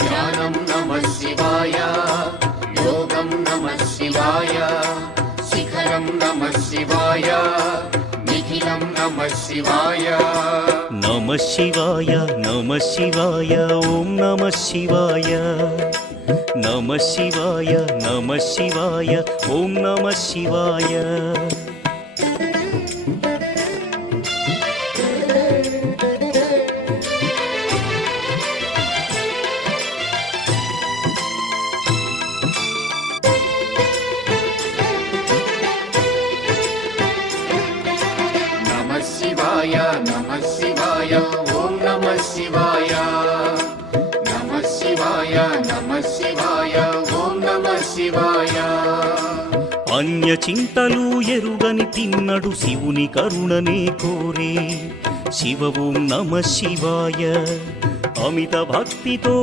ధ్యానం నమః శివాయ, యోగం నమః శివాయ, శిఖరం నమః శివాయ, నిఖిలం నమః శివాయ. నమః శివాయ నమః శివాయ ఓం నమః శివాయ. నమః శివాయ నమః శివాయ ఓం నమః శివాయ. నమః శివాయ నమః శివాయ ఓం నమః శివాయ. నమః శివాయ నమః శివాయ ఓం నమః శివాయ. అన్య చింతలు ఎరుగని తిన్నడు శివుని కరుణనే కోరే. శివ ఓం నమః శివాయ. అమిత భక్తితో